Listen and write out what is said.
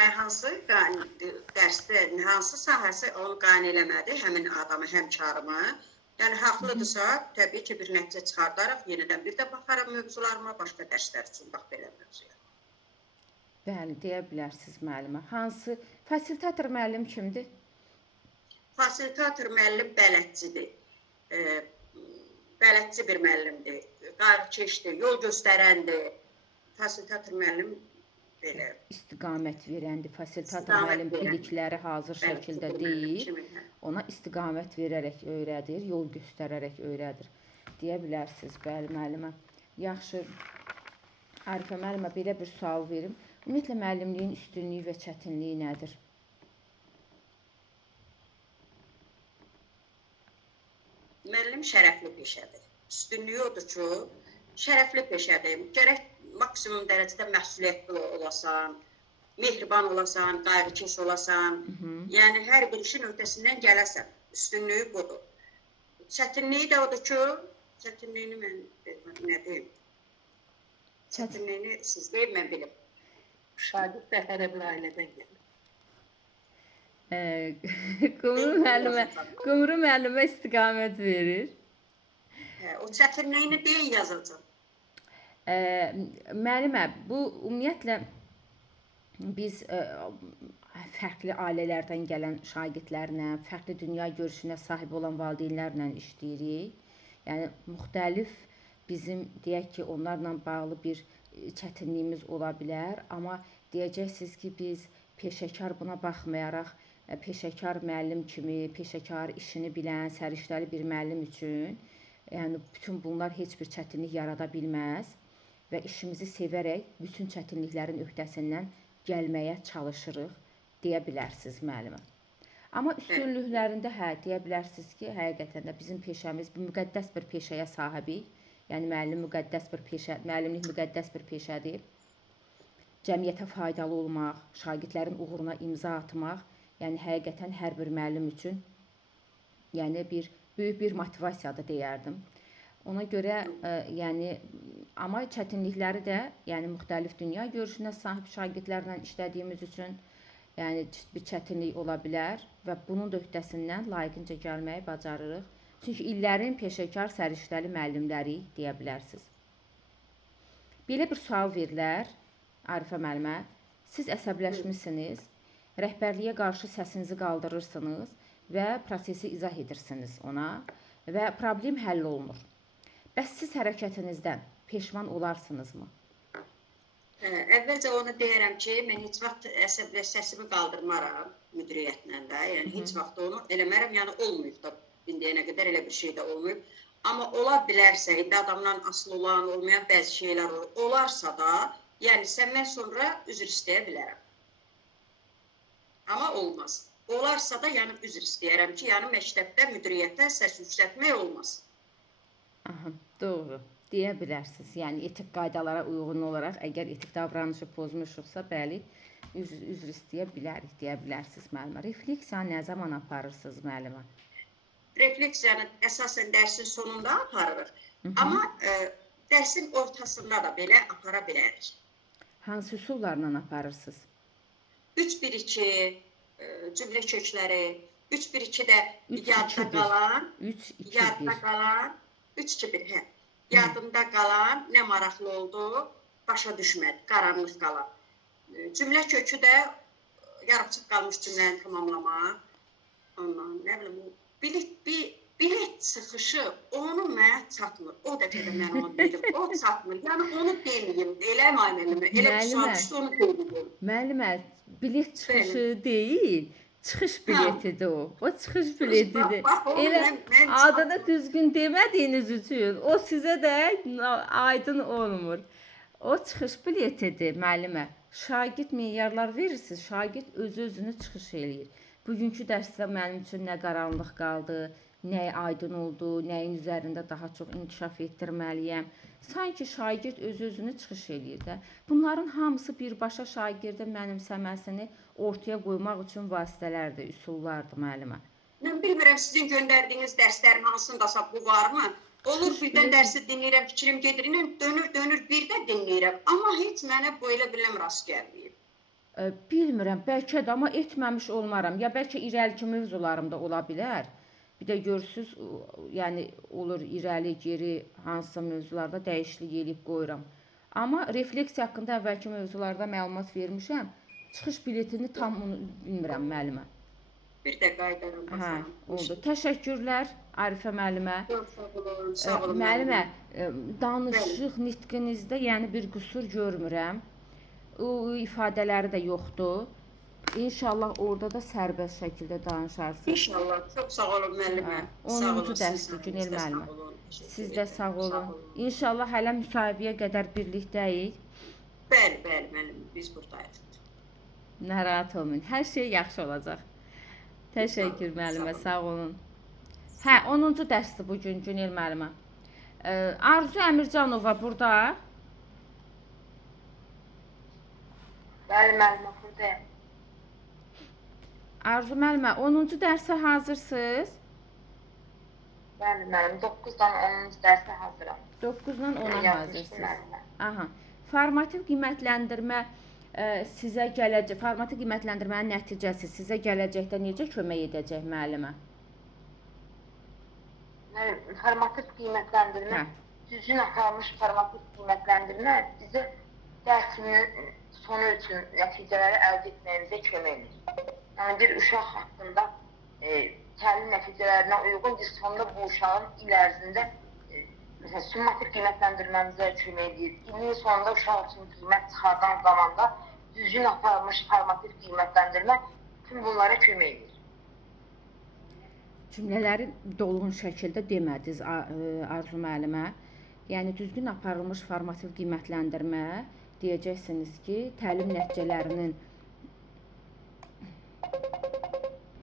hansı dərsdə, hansı sahəsi onu qane eləmədi, həmin adamı, həmkarımı. Yəni, haqlıdırsa, təbii ki, bir nəticə çıxardaraq, yenidən bir də baxarım mövzularıma, başqa dərslər üçün bax belə mövzuya. Bəli, deyə bilərsiniz müəllimə. Hansı fasilitator müəllim kimdir? Fasilitator müəllim bələdçidir. Bələdçi bir müəllimdir. Qayğıkeşdir, yol göstərəndir. Fasilitator müəllim belə. İstiqamət verəndir. Fasilitator müəllim bilikləri hazır şəkildə deyil. Ona istiqamət verərək öyrədir, yol göstərərək öyrədir. Deyə bilərsiniz, bəli müəllimə. Yaxşı, Arifə müəllimə belə bir sual verim. Ümumiyyətlə, müəllimliyin üstünlüyü və çətinliyi nədir? Müəllim şərəfli peşədir. Üstünlüyü odur ki, şərəfli peşədir. Gərək maksimum dərəcədə məsuliyyətli olasan, mehriban olasan, qayğıkeş olasan. Yəni, hər bir işin öhdəsindən gələsən. Üstünlüyü budur. Çətinliyi də odur ki, çətinliyini mən nə deyim? Çətinliyini siz deyim, mən bilim. Şagird də hər bir ailədən gəlir. Qumru müəllimə istiqamət verir. O çətinliyini deyin yazacaq. Müəllimə, bu ümumiyyətlə biz fərqli ailələrdən gələn şagirdlərlə, fərqli dünya görüşünə sahib olan valideynlərlə işləyirik. Yəni, müxtəlif bizim, deyək ki, onlarla bağlı bir çətinliyimiz ola bilər. Amma deyəcəksiniz ki, biz peşəkar buna baxmayaraq, peşəkar müəllim kimi, peşəkar işini bilən, səriştəli bir müəllim üçün, yəni bütün bunlar heç bir çətinlik yarada bilməz və işimizi sevərək bütün çətinliklərin öhdəsindən gəlməyə çalışırıq, deyə bilərsiniz müəllimə. Amma üstünlüklərində deyə bilərsiniz ki, həqiqətən də bizim peşəmiz müqəddəs bir peşəyə sahibik. Yəni, müəllimlik müqəddəs bir peşədir. Cəmiyyətə faydalı olmaq, şagirdlərin uğuruna imza atmaq, yəni həqiqətən hər bir müəllim üçün yəni böyük bir motivasiyadır deyərdim. Ona görə, yəni, amma çətinlikləri də, yəni müxtəlif dünya görüşünə sahib şagirdlərlə işlədiyimiz üçün, yəni bir çətinlik ola bilər və bunun da öhdəsindən layiqincə gəlməyi bacarırıq. Çünki illərin peşəkar səriştəli müəllimləri deyə bilərsiniz. Belə bir sual verilər, Arifə müəllimə, siz əsəbləşmişsiniz, rəhbərliyə qarşı səsinizi qaldırırsınız və prosesi izah edirsiniz ona və problem həll olunur. Bəs siz hərəkətinizdən peşman olarsınızmı? Əvvəlcə onu deyərəm ki, mən heç vaxt səsimi qaldırmaram müdiriyyətlə də, yəni heç vaxt onu eləmərəm, yəni olmayıb da. İndiyənə qədər elə bir şey də olmayıb. Amma ola bilərsə, indi adamdan asılı olan, olmayan bəzi şeylər olur. Olarsa da, yəni səndən sonra üzr istəyə bilərəm. Amma olmaz. Olarsa da, yəni üzr istəyərəm ki, yəni məktəbdə müdiriyyətə səs yüksəltmək olmaz. Doğru. Deyə bilərsiniz. Yəni etik qaydalara uyğun olaraq, əgər etik davranışı pozmuşuqsa, bəli, üzr istəyə bilərik, deyə bilərsiniz müəllimə. Refleksiya nə zaman aparırsınız müəllimə? Refleksiyanı əsasən dərsin sonunda aparırıq. Amma dərsin ortasında da belə apara bilərik. Hansı üsullarla aparırsınız? 3-1-2, cümlə kökləri, 3-1-2 də yadda qalan, 3-2-1, yadında qalan, nə maraqlı oldu, başa düşmədi, qaranlıq qalan. Cümlə kökü də yarımçıq qalmış cümləni tamamlamaq. Ondan, nə bilim, bilet çıxışı, onu mənə çatmır. O dəfə də mən onu dedim, o çatmır. Yəni onu deməyim, eləmə müəllimə, elə bir sual düşdü, onu deməyim. Müəllimə, bilet çıxışı deyil, çıxış biletidir o. O çıxış biletidir. Elə adını düzgün demədiyiniz üçün o sizə də aydın olmur. O çıxış biletidir müəllimə. Şagird meyarlar verirsiniz, şagird özünü çıxış eləyir. Bugünkü dərsdə mənim üçün nə qaranlıq qaldı, nə aydın oldu, nəyin üzərində daha çox inkişaf etdirməliyəm. Sanki şagird özünü çıxış eləyir də. Bunların hamısı birbaşa şagirdin mənimsəməsini ortaya qoymaq üçün vasitələrdir, üsullardır müəllimə. Mən bilmirəm, sizin göndərdiyiniz dərslərin hansındasa bu varmı? Olur, birdən dərsi dinləyirəm, fikrim gedir, dönür, bir də dinləyirəm. Amma heç mənə bu elə biləm rast gəlməyib. Bilmirəm, bəlkə də, amma etməmiş olmaram. Ya bəlkə irəliki mövzularımda ola bilər. Bir də görürsüz, yəni olur irəli, geri hansısa mövzularda dəyişiklik eləyib qoyuram. Amma refleksiya haqqında əvvəlki mövzularda məlumat vermişəm. Çıxış biletini tam bilmirəm müəllimə. Bir də qaydaram Hə, basalım. oldu. Təşəkkürlər Arifə müəllimə. Çox sağ olun, sağ olun. Müəllimə, danışıq nitqinizdə yəni bir qüsur görmürəm. O ifadələri də yoxdur. İnşallah orada da sərbəst şəkildə danışarsınız. İnşallah. Çox sağ olun müəllimə. Sağ 10-cu olun. dərsdir Günel müəllimə. Siz də sağ olun. olun. İnşallah hələ müsahibəyə qədər birlikdəyik. Bəli, bəli müəllim, biz buradayıq. Narahat olmayın. Hər şey yaxşı olacaq. Təşəkkür Sağ olun, müəllimə, sağ sağ olun. Hə, 10-cu dərsdir bu gün Günel müəllimə. Arzu Əmircanova burada. Bəli, müəllimə, buradayım. Arzu müəllimə, 10-cu dərsə hazırsınız? Bəli, müəllim, 9-dan 10-cu dərsə hazıram. 9-dan 10-a Yazmışdım hazırsınız. müəllimə. Aha. Formativ qiymətləndirmə sizə gələcək, formativ qiymətləndirmənin nəticəsi sizə gələcəkdə necə kömək edəcək müəllimə? Formativ qiymətləndirmə, Hə. düzgün aparılmış formativ qiymətləndirmə bizə dərsinin sonu üçün nəticələri əldə etməyimizə kömək edir. Yəni bir uşaq haqqında təlim nəticələrinə uyğun biz sonda bu uşağın il ərzində summativ qiymətləndirməmizə kömək edir. İlin sonunda uşaq üçün qiymət çıxardan zamanda düzgün aparılmış formativ qiymətləndirmə bütün bunlara kömək edir. Cümlələri dolğun şəkildə demədiniz Arzu müəllimə. Yəni düzgün aparılmış formativ qiymətləndirmə deyəcəksiniz ki, təlim nəticələrinin